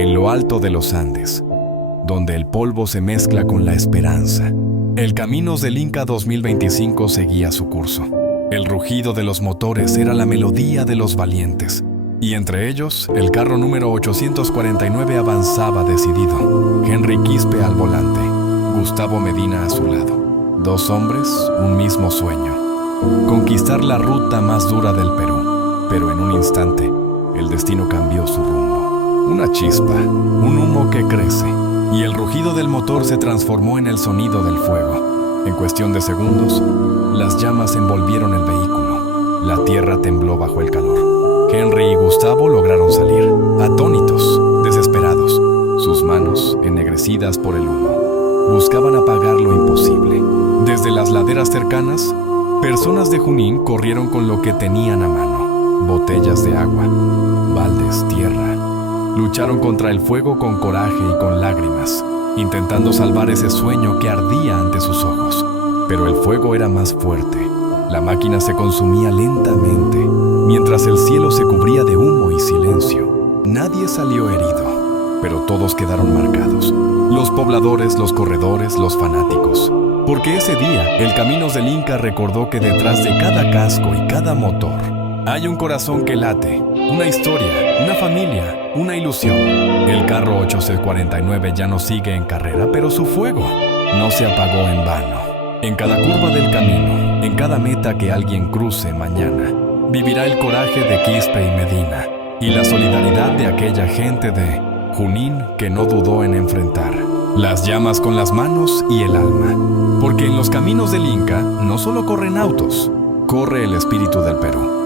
en lo alto de los Andes, donde el polvo se mezcla con la esperanza. El Caminos del Inca 2025 seguía su curso. El rugido de los motores era la melodía de los valientes, y entre ellos, el carro número 849 avanzaba decidido. Henry Quispe al volante, Gustavo Medina a su lado. Dos hombres, un mismo sueño: conquistar la ruta más dura del Perú. Pero en un instante, el destino cambió su rumbo. Una chispa, un humo que crece, y el rugido del motor se transformó en el sonido del fuego. En cuestión de segundos, las llamas envolvieron el vehículo. La tierra tembló bajo el calor. Henry y Gustavo lograron salir, atónitos, desesperados. Sus manos, ennegrecidas por el humo, buscaban apagar lo imposible. Desde las laderas cercanas, personas de Junín corrieron con lo que tenían a mano: botellas de agua, baldes, tierra. Lucharon contra el fuego con coraje y con lágrimas, intentando salvar ese sueño que ardía ante sus ojos. Pero el fuego era más fuerte. La máquina se consumía lentamente, mientras el cielo se cubría de humo y silencio. Nadie salió herido, pero todos quedaron marcados. Los pobladores, los corredores, los fanáticos. Porque ese día, el Caminos del Inca recordó que detrás de cada casco y cada motor hay un corazón que late, una historia, una familia, una ilusión. El carro 849 ya no sigue en carrera, pero su fuego no se apagó en vano. En cada curva del camino, en cada meta que alguien cruce mañana, vivirá el coraje de Quispe y Medina y la solidaridad de aquella gente de Junín que no dudó en enfrentar las llamas con las manos y el alma. Porque en los Caminos del Inca no solo corren autos, corre el espíritu del Perú.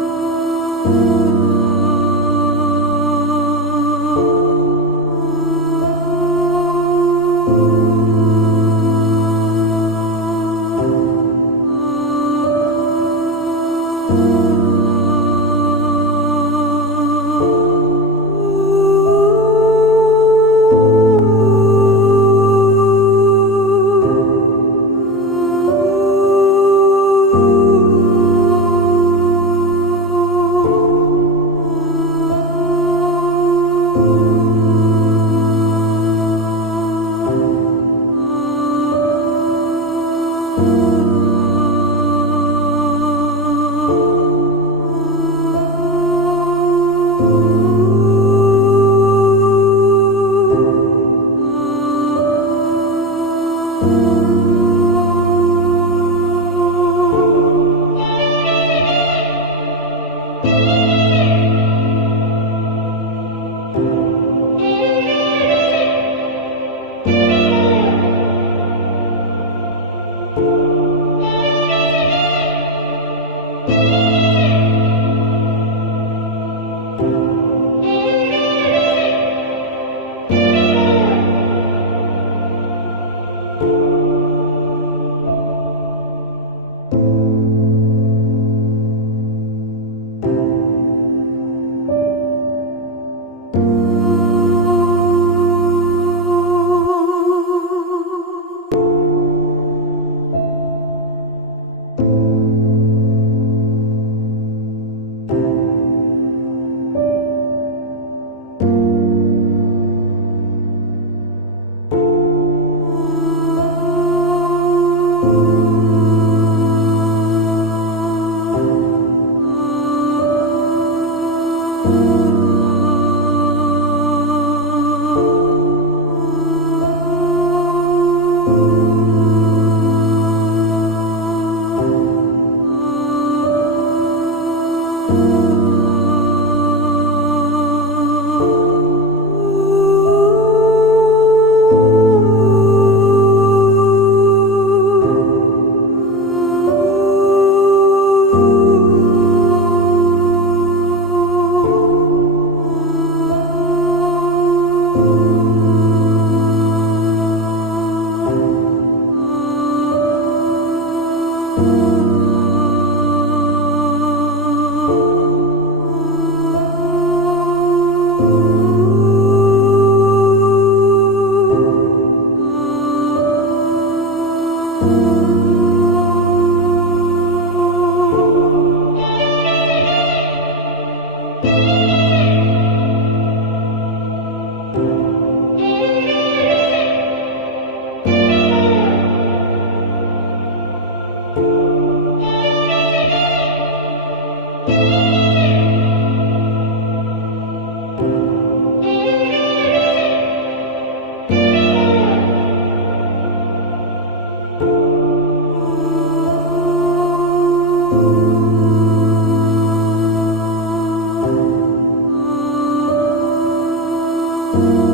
amor.